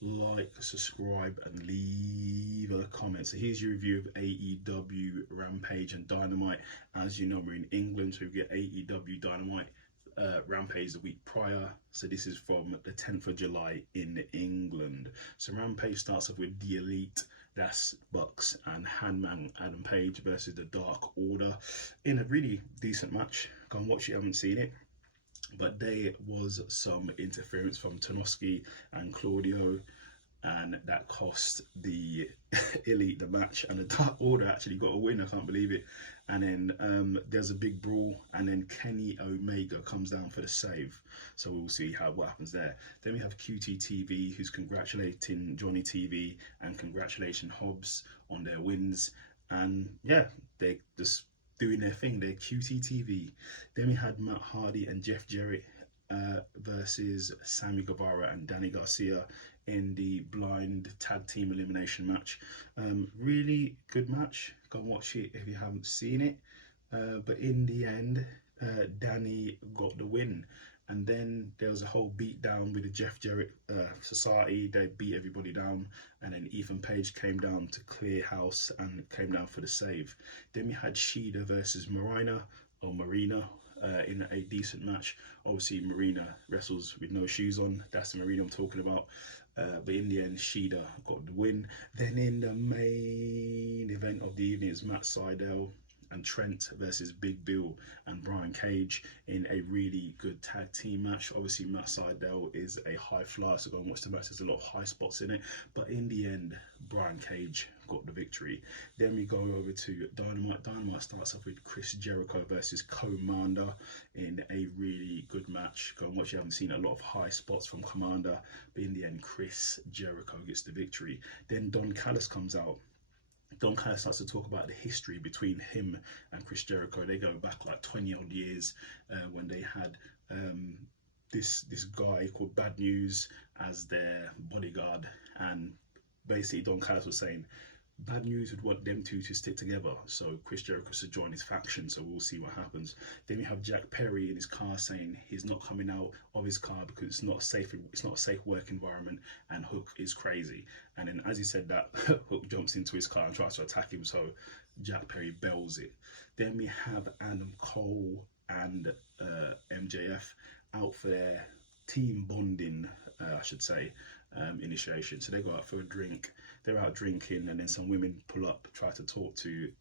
like, subscribe, and leave a comment. So here's your review of AEW, Rampage, and Dynamite. As you know, we're in England, so we get AEW, Dynamite, Rampage the week prior. So this is from the 10th of July in England. So Rampage starts off with the Elite. That's Bucks and Handman Adam Page versus the Dark Order in a really decent match. Go and watch it, haven't seen it. But there was some interference from Tanoski and Claudio, and that cost the Elite the match, and the Dark Order actually got a win. I can't believe it. And then there's a big brawl, and then Kenny Omega comes down for the save. So we'll see what happens there. Then we have QTTV, who's congratulating Johnny TV and congratulating Hobbs on their wins. And yeah, they just doing their thing. They're QTTV. Then we had Matt Hardy and Jeff Jarrett versus Sammy Guevara and Danny Garcia in the blind tag team elimination match. Really good match. Go and watch it if you haven't seen it. But in the end, Danny got the win. And then there was a whole beat down with the Jeff Jarrett Society. They beat everybody down, and then Ethan Page came down to clear house and came down for the save. Then we had Shida versus Marina in a decent match. Obviously, Marina wrestles with no shoes on. That's the Marina I'm talking about. But in the end, Shida got the win. Then in the main event of the evening is Matt Sydal and Trent versus Big Bill and Brian Cage in a really good tag team match. Obviously, Matt Sydal is a high flyer, so go and watch the match. There's a lot of high spots in it. But in the end, Brian Cage got the victory. Then we go over to Dynamite. Dynamite starts off with Chris Jericho versus Commander in a really good match. Go and watch. You haven't seen a lot of high spots from Commander, but in the end, Chris Jericho gets the victory. Then Don Callis comes out. Don Callis starts to talk about the history between him and Chris Jericho. They go back like 20 odd years when they had this guy called Bad News as their bodyguard. And basically Don Callis was saying Bad News would want them two to stick together, so Chris Jericho should join his faction. So we'll see what happens. Then we have Jack Perry in his car saying he's not coming out of his car because it's not safe. It's not a safe work environment, and Hook is crazy. And then as he said that, Hook jumps into his car and tries to attack him. So Jack Perry bells it. Then we have Adam Cole and MJF out for their team bonding, I should say, initiation. So they go out for a drink. They're out drinking, and then some women pull up, try to talk to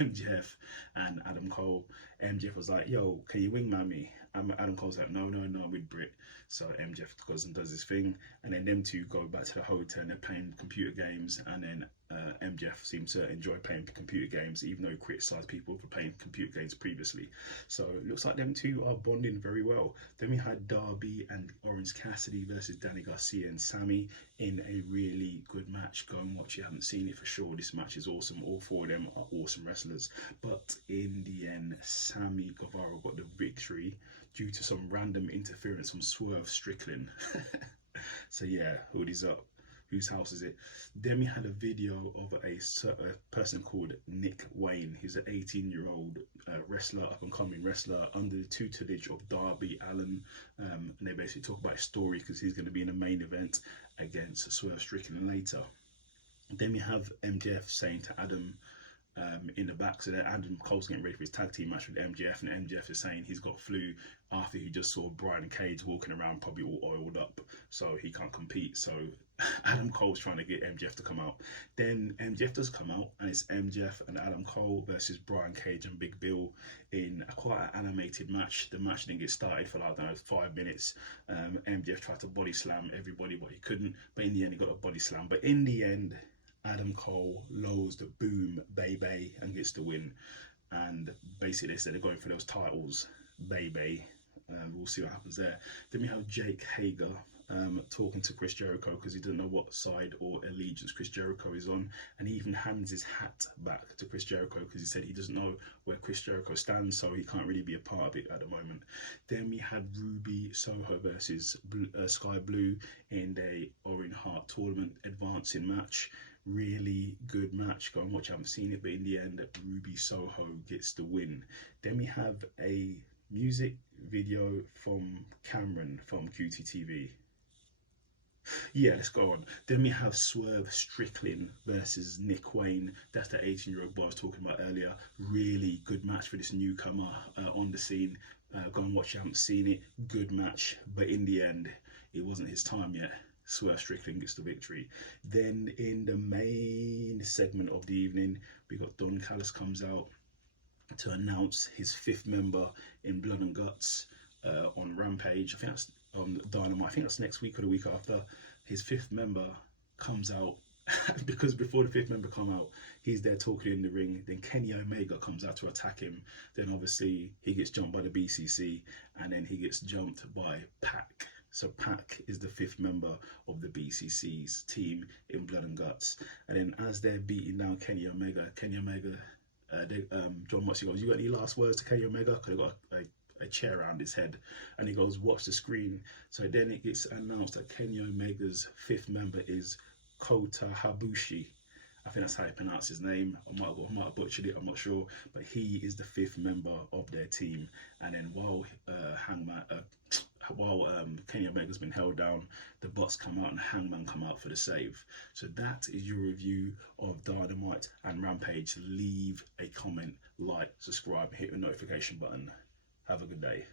MJF and Adam Cole. MJF was like, "Yo, can you wingman me?" Adam Cole's like, "No, I'm with Brit." So MJF goes and does his thing, and then them two go back to the hotel and they're playing computer games. And then MJF seems to enjoy playing computer games, even though he criticised people for playing computer games previously. So it looks like them two are bonding very well. Then we had Darby and Orange Cassidy versus Danny Garcia and Sammy in a really good match. Go and watch it. You haven't seen it for sure. This match is awesome. All four of them are awesome wrestlers. But in the end, Sammy Guevara got the victory due to some random interference from Swerve Strickland. So yeah, hoodies up. Whose house is it? Then we had a video of a person called Nick Wayne. He's an 18-year-old wrestler, up-and-coming wrestler, under the tutelage of Darby Allin. And they basically talk about his story because he's going to be in the main event against Swerve Strickland later. Then we have MJF saying to Adam in the back, so that Adam Cole's getting ready for his tag team match with MJF, and MJF is saying he's got flu after he just saw Brian Cage walking around probably all oiled up, so he can't compete. So Adam Cole's trying to get MJF to come out. Then MJF does come out, and it's MJF and Adam Cole versus Brian Cage and Big Bill in quite an animated match. The match didn't get started for like, I don't know, 5 minutes. MJF tried to body slam everybody, but he couldn't. But in the end, he got a body slam. But in the end, Adam Cole lowers the boom, baby, and gets the win. And basically, they said they're going for those titles, baby. We'll see what happens there. Then we have Jake Hager talking to Chris Jericho because he doesn't know what side or allegiance Chris Jericho is on. And he even hands his hat back to Chris Jericho because he said he doesn't know where Chris Jericho stands, so he can't really be a part of it at the moment. Then we had Ruby Soho versus Sky Blue in the Orin Hart Tournament advancing match. Really good match. Go and watch. I haven't seen it, but in the end, Ruby Soho gets the win. Then we have a music video from Cameron from QTTV. Yeah, let's go on. Then we have Swerve Strickland versus Nick Wayne. That's the 18-year-old boy I was talking about earlier. Really good match for this newcomer on the scene. Go and watch. You haven't seen it. Good match, but in the end, it wasn't his time yet. Swerve Strickland gets the victory. Then in the main segment of the evening, we got Don Callis comes out to announce his fifth member in Blood and Guts on Rampage. I think that's on Dynamite. I think that's next week or the week after. His fifth member comes out because before the fifth member come out, he's there talking in the ring. Then Kenny Omega comes out to attack him. Then obviously he gets jumped by the BCC, and then he gets jumped by Pac. So Pac is the fifth member of the BCC's team in Blood and Guts. And then as they're beating down Kenny Omega, John Moxley goes, "You got any last words to Kenny Omega?" Because he got a chair around his head, and he goes, "Watch the screen." So then it gets announced that Kenny Omega's fifth member is Kota Habushi. I think that's how you pronounce his name. I might have butchered it, I'm not sure, but he is the fifth member of their team. And then while Kenny Omega's been held down, the Bucks come out and Hangman come out for the save. So that is your review of Dynamite and Rampage. Leave a comment, like, subscribe, hit the notification button. Have a good day.